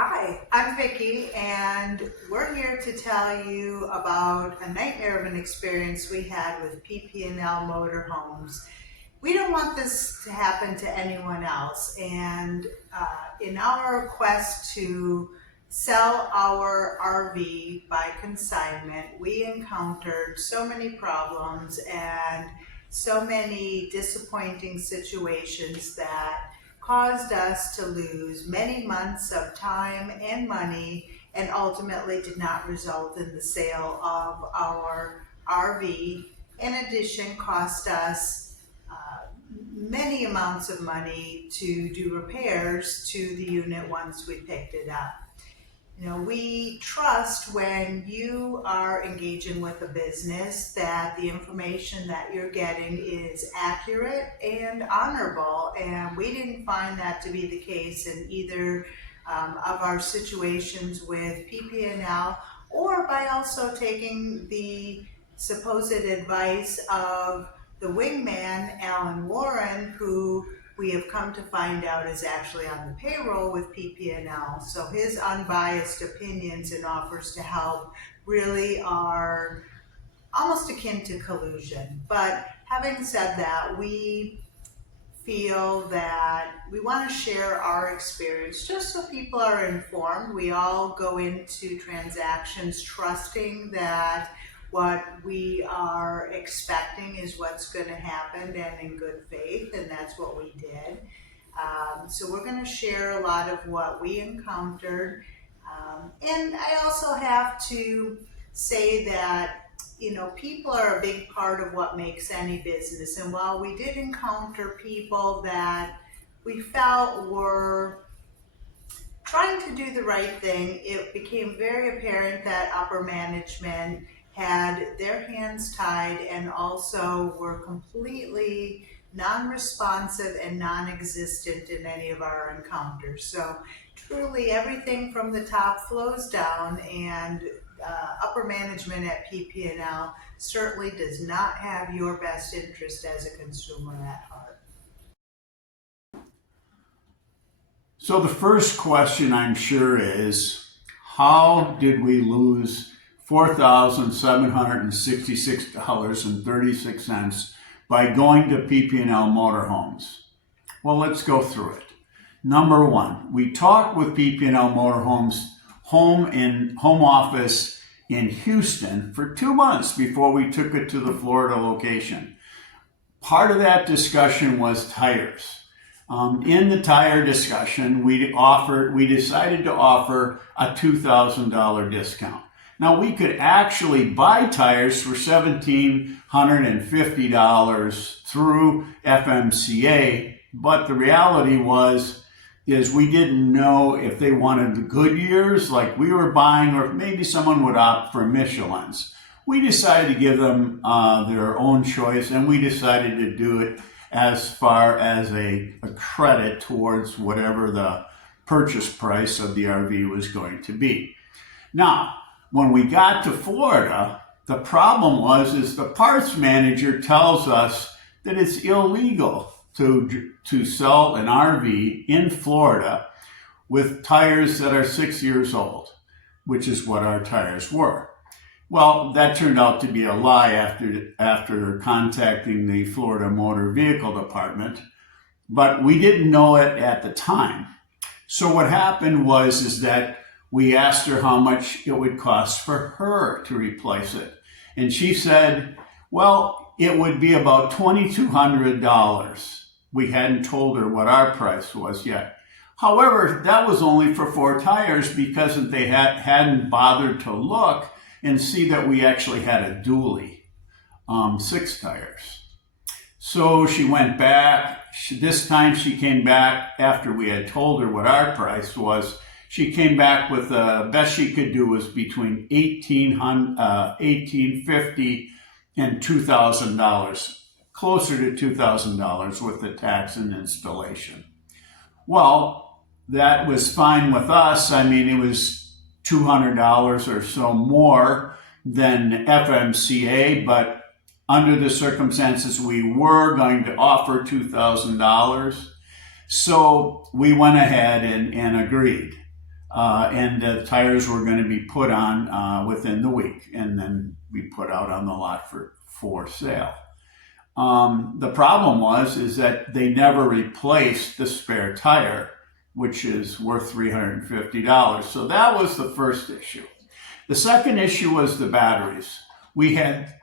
Hi, I'm Vicki, and we're here to tell you about a nightmare of an experience we had with PPL Motorhomes. We don't want this to happen to anyone else, and in our quest to sell our RV by consignment, we encountered so many problems and so many disappointing situations that caused us to lose many months of time and money, and ultimately did not result in the sale of our RV. In addition, cost us many amounts of money to do repairs to the unit once we picked it up. We trust when you are engaging with a business that the information that you're getting is accurate and honorable, and we didn't find that to be the case in either of our situations with PPL, or by also taking the supposed advice of the Wingman, Alan Warren, who we have come to find out is actually on the payroll with PPL. So his unbiased opinions and offers to help really are almost akin to collusion. But having said that, we feel that we want to share our experience just so people are informed. We all go into transactions trusting that what we are expecting is what's going to happen, and in good faith, and that's what we did. So we're going to share a lot of what we encountered. And I also have to say that people are a big part of what makes any business. And while we did encounter people that we felt were trying to do the right thing, it became very apparent that upper management had their hands tied and also were completely non-responsive and non-existent in any of our encounters. So truly everything from the top flows down, and upper management at PPL certainly does not have your best interest as a consumer at heart. So the first question, I'm sure, is how did we lose $4,766.36 by going to PPL Motorhomes? Well, let's go through it. Number one, we talked with PPL Motorhomes home office in Houston for 2 months before we took it to the Florida location. Part of that discussion was tires. In the tire discussion, we decided to offer a $2,000 discount. Now, we could actually buy tires for $1,750 through FMCA, but the reality is we didn't know if they wanted the Goodyears like we were buying, or if maybe someone would opt for Michelin's. We decided to give them their own choice, and we decided to do it as far as a credit towards whatever the purchase price of the RV was going to be. Now, when we got to Florida, the problem is the parts manager tells us that it's illegal to sell an RV in Florida with tires that are 6 years old, which is what our tires were. Well, that turned out to be a lie after contacting the Florida Motor Vehicle Department, but we didn't know it at the time. So what happened is that we asked her how much it would cost for her to replace it. And she said, well, it would be about $2,200. We hadn't told her what our price was yet. However, that was only for 4 tires, because they hadn't bothered to look and see that we actually had a dually, 6 tires. So she went back. This time she came back after we had told her what our price was. She came back with the best she could do was between $1,850 and $2,000, closer to $2,000 with the tax and installation. Well, that was fine with us. I mean, it was $200 or so more than FMCA, but under the circumstances, we were going to offer $2,000. So we went ahead and agreed. and the tires were going to be put on within the week, and then we put out on the lot for sale. The problem is that they never replaced the spare tire, which is worth $350. So that was the first issue. The second issue was the batteries. We had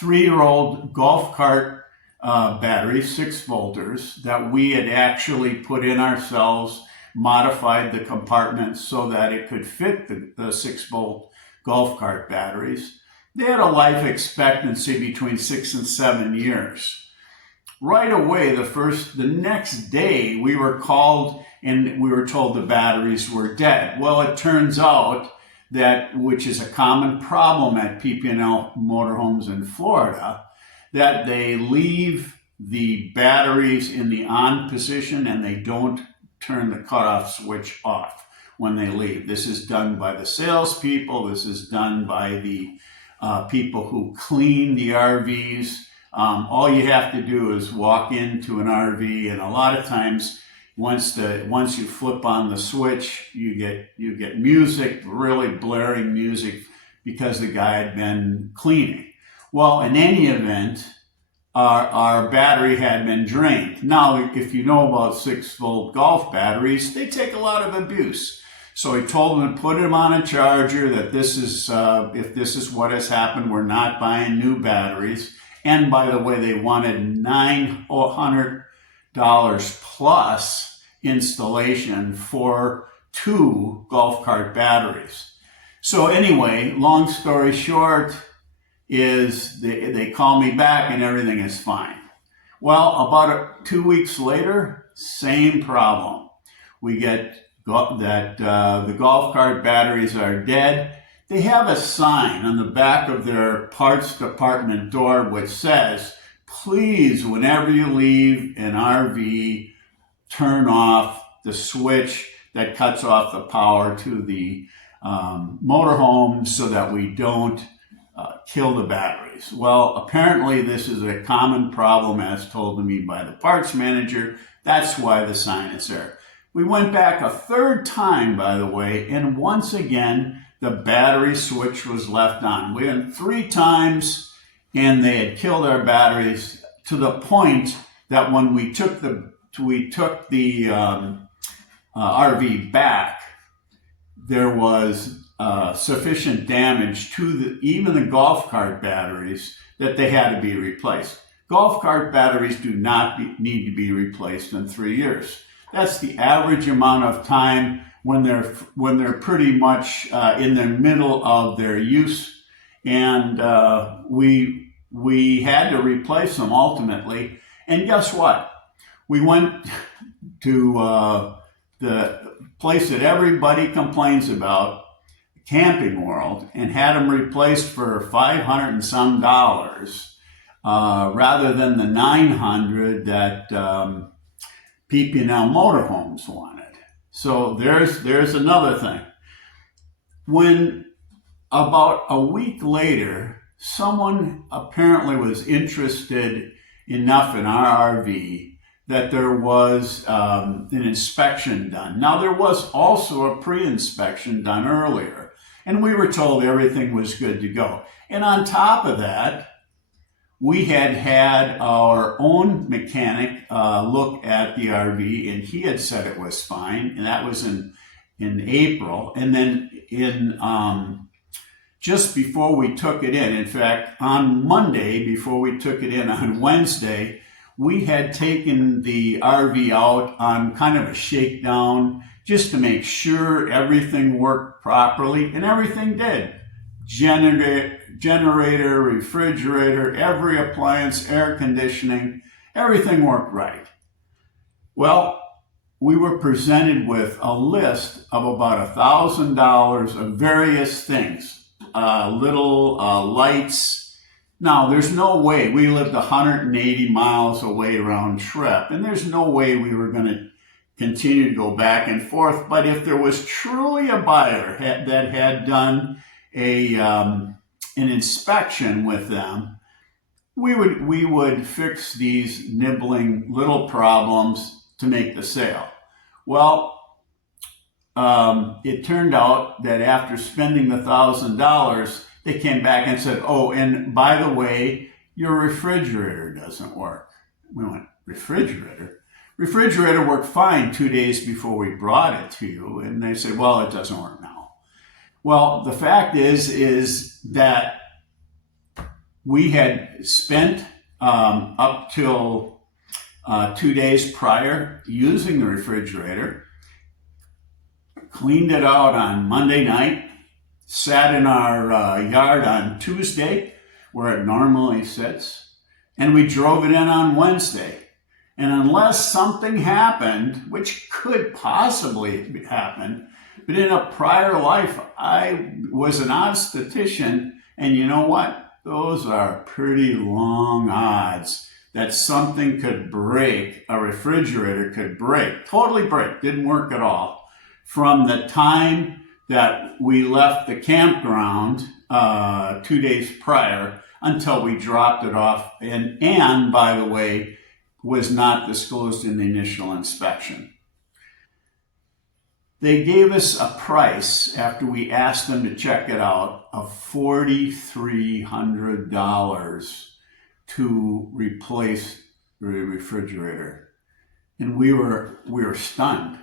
3-year-old golf cart batteries, 6-volters, that we had actually put in ourselves, modified the compartments so that it could fit the 6-volt golf cart batteries. They had a life expectancy between 6 and 7 years. Right away, the next day, we were called and we were told the batteries were dead. Well, it turns out that, which is a common problem at PPL Motorhomes in Florida, that they leave the batteries in the on position and they don't turn the cutoff switch off when they leave. This is done by the salespeople. This is done by the people who clean the RVs. All you have to do is walk into an RV, and a lot of times, once you flip on the switch, you get music, really blaring music, because the guy had been cleaning. Well, in any event, our battery had been drained. Now, if you know about 6-volt golf batteries, they take a lot of abuse. So he told them to put him on a charger, that this is, if this is what has happened, we're not buying new batteries. And by the way, they wanted $900 plus installation for 2 golf cart batteries. So anyway, long story short is they call me back and everything is fine. Well, about 2 weeks later, same problem. We get that the golf cart batteries are dead. They have a sign on the back of their parts department door which says, please, whenever you leave an RV, turn off the switch that cuts off the power to the motorhome so that we don't kill the batteries. Well, apparently this is a common problem as told to me by the parts manager. That's why the sign is there. We went back a third time, by the way, and once again, the battery switch was left on. We went 3 times, and they had killed our batteries to the point that when we took the RV back, there was sufficient damage to even the golf cart batteries that they had to be replaced. Golf cart batteries do not need to be replaced in 3 years. That's the average amount of time when they're pretty much in the middle of their use, and we had to replace them ultimately. And guess what? We went to the place that everybody complains about, Camping World, and had them replaced for $500 and some rather than the $900 that PPL Motorhomes wanted. So there's another thing. When about a week later, someone apparently was interested enough in our RV that there was an inspection done. Now, there was also a pre-inspection done earlier, and we were told everything was good to go. And on top of that, we had our own mechanic look at the RV, and he had said it was fine, and that was in April. And then just before we took it in fact, on Monday, before we took it in on Wednesday, we had taken the RV out on kind of a shakedown just to make sure everything worked properly, and everything did. Generator, refrigerator, every appliance, air conditioning, everything worked right. Well, we were presented with a list of about $1,000 of various things, little lights. Now, there's no way, we lived 180 miles away round trip, and there's no way we were going to continue to go back and forth. But if there was truly a buyer that had done an inspection with them, we would fix these nibbling little problems to make the sale. Well, it turned out that after spending the $1,000, they came back and said, oh, and by the way, your refrigerator doesn't work. We went, refrigerator? Refrigerator worked fine 2 days before we brought it to you. And they said, well, it doesn't work now. Well, the fact is that we had spent up till 2 days prior using the refrigerator, cleaned it out on Monday night, sat in our yard on Tuesday, where it normally sits, and we drove it in on Wednesday. And unless something happened, which could possibly happen, but in a prior life, I was an obstetrician, and you know what? Those are pretty long odds that something could break, a refrigerator could break, totally break, didn't work at all, from the time that we left the campground 2 days prior until we dropped it off, and by the way, was not disclosed in the initial inspection. They gave us a price after we asked them to check it out of $4,300 to replace the refrigerator. And we were stunned.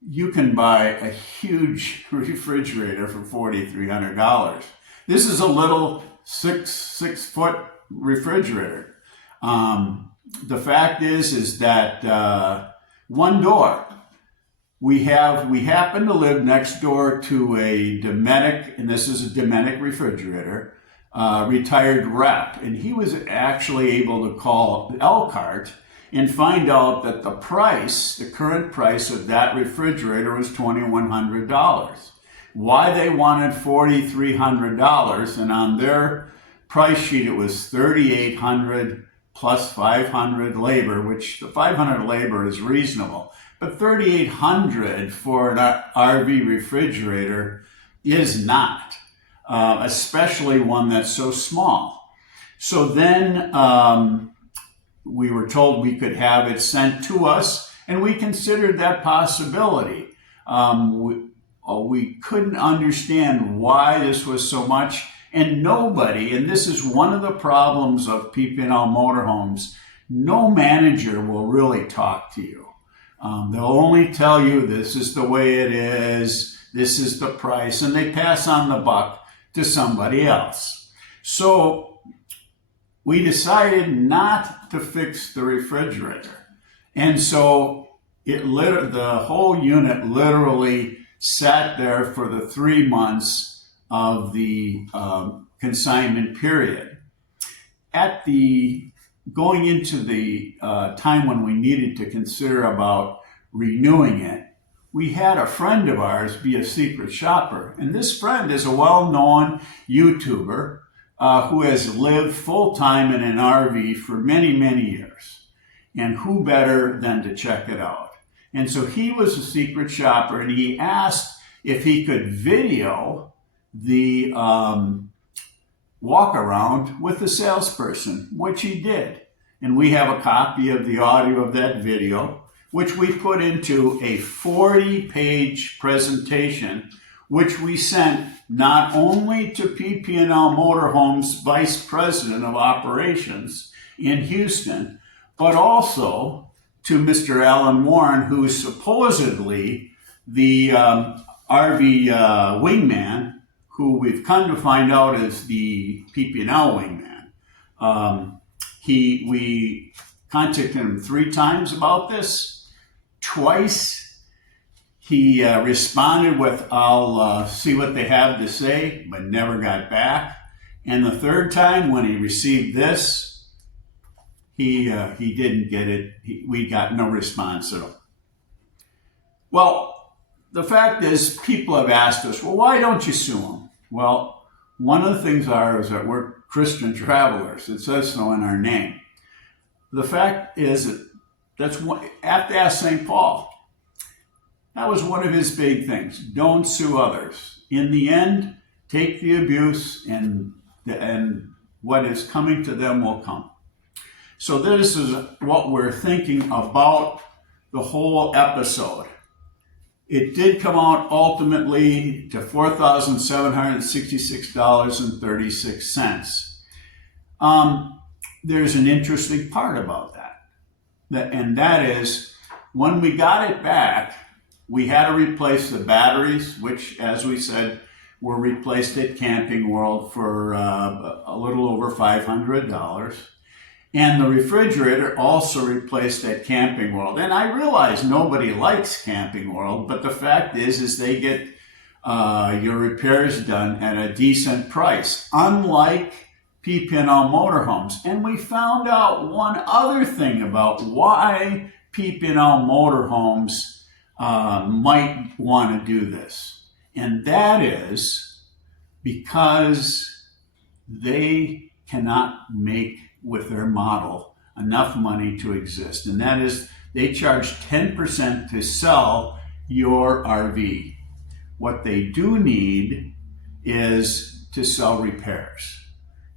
You can buy a huge refrigerator for $4,300. This is a little six foot refrigerator. The fact is that one door. We happen to live next door to a Dometic, and this is a Dometic refrigerator, retired rep, and he was actually able to call Elkhart and find out that the current price of that refrigerator was $2,100. Why they wanted $4,300, and on their price sheet it was $3,800 plus $500 labor, which the $500 labor is reasonable. But $3,800 for an RV refrigerator is not, especially one that's so small. So then we were told we could have it sent to us, and we considered that possibility. We couldn't understand why this was so much, and nobody, and this is one of the problems of PPL Motorhomes, no manager will really talk to you. They'll only tell you this is the way it is, this is the price, and they pass on the buck to somebody else. So we decided not to fix the refrigerator. And so the whole unit literally sat there for the 3 months of the consignment period. Going into the time when we needed to consider about renewing it, we had a friend of ours be a secret shopper. And this friend is a well-known YouTuber who has lived full-time in an RV for many, many years. And who better than to check it out? And so he was a secret shopper, and he asked if he could video the walk around with the salesperson, which he did. And we have a copy of the audio of that video, which we put into a 40-page presentation, which we sent not only to PPL Motorhomes Vice President of Operations in Houston, but also to Mr. Alan Warren, who is supposedly the RV wingman, who we've come to find out is the PPL wingman. We contacted him 3 times about this. Twice he responded with, I'll see what they have to say, but never got back. And the 3rd time when he received this, he didn't get it. We got no response at all. Well, the fact is, people have asked us, well, why don't you sue them? Well, one of the things is that we're Christian travelers. It says so in our name. The fact is that have to ask St. Paul. That was one of his big things. Don't sue others. In the end, take the abuse, and what is coming to them will come. So this is what we're thinking about the whole episode. It did come out ultimately to $4,766.36. There's an interesting part about that, and that is when we got it back, we had to replace the batteries, which, as we said, were replaced at Camping World for a little over $500. And the refrigerator also replaced at Camping World. And I realize nobody likes Camping World, but the fact is they get your repairs done at a decent price, unlike PPL Motorhomes. And we found out one other thing about why PPL Motorhomes might want to do this. And that is because they cannot make with their model enough money to exist. And that is they charge 10% to sell your RV. What they do need is to sell repairs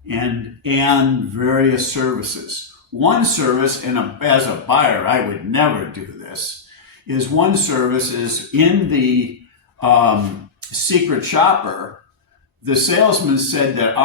and various services. One service, and as a buyer, I would never do this, is one service is in the secret shopper. The salesman said that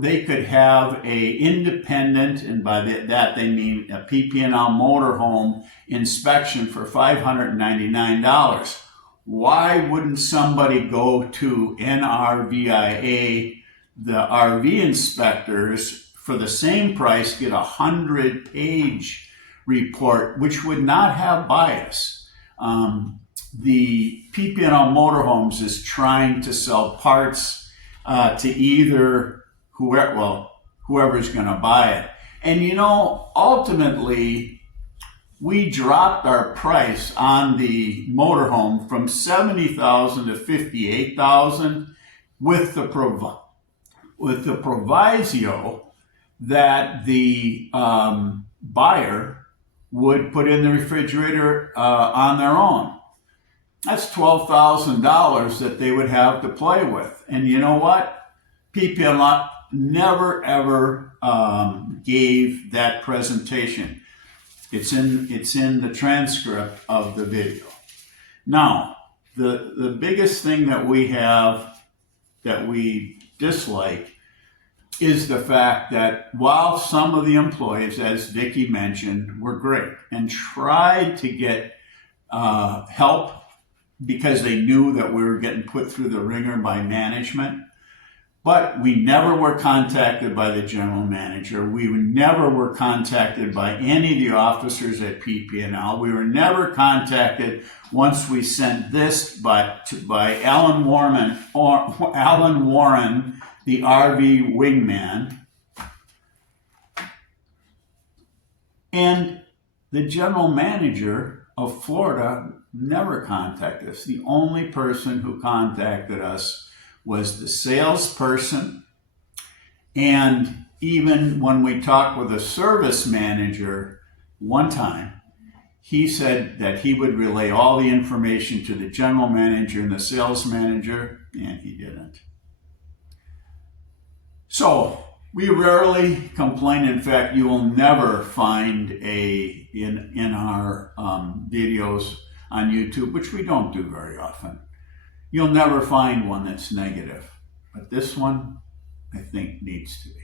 they could have a independent, and by that they mean a PPL motorhome inspection for $599. Why wouldn't somebody go to NRVIA, the RV inspectors, for the same price, get a 100-page report, which would not have bias? The PPL Motorhomes is trying to sell parts to either whoever's going to buy it. And ultimately, we dropped our price on the motorhome from $70,000 to $58,000 with the proviso that the buyer would put in the refrigerator on their own. That's $12,000 that they would have to play with. And you know what? PPL never ever gave that presentation. It's in the transcript of the video. Now, the biggest thing that we have that we dislike is the fact that while some of the employees, as Vicki mentioned, were great and tried to get help because they knew that we were getting put through the ringer by management, but we never were contacted by the general manager. We never were contacted by any of the officers at PPL. We were never contacted once we sent this by Alan Warren, the RV wingman. And the general manager of Florida never contacted us. The only person who contacted us was the salesperson. And even when we talked with a service manager one time, he said that he would relay all the information to the general manager and the sales manager, and he didn't. So we rarely complain. In fact, you will never find in our videos on YouTube, which we don't do very often, you'll never find one that's negative. But this one, I think, needs to be.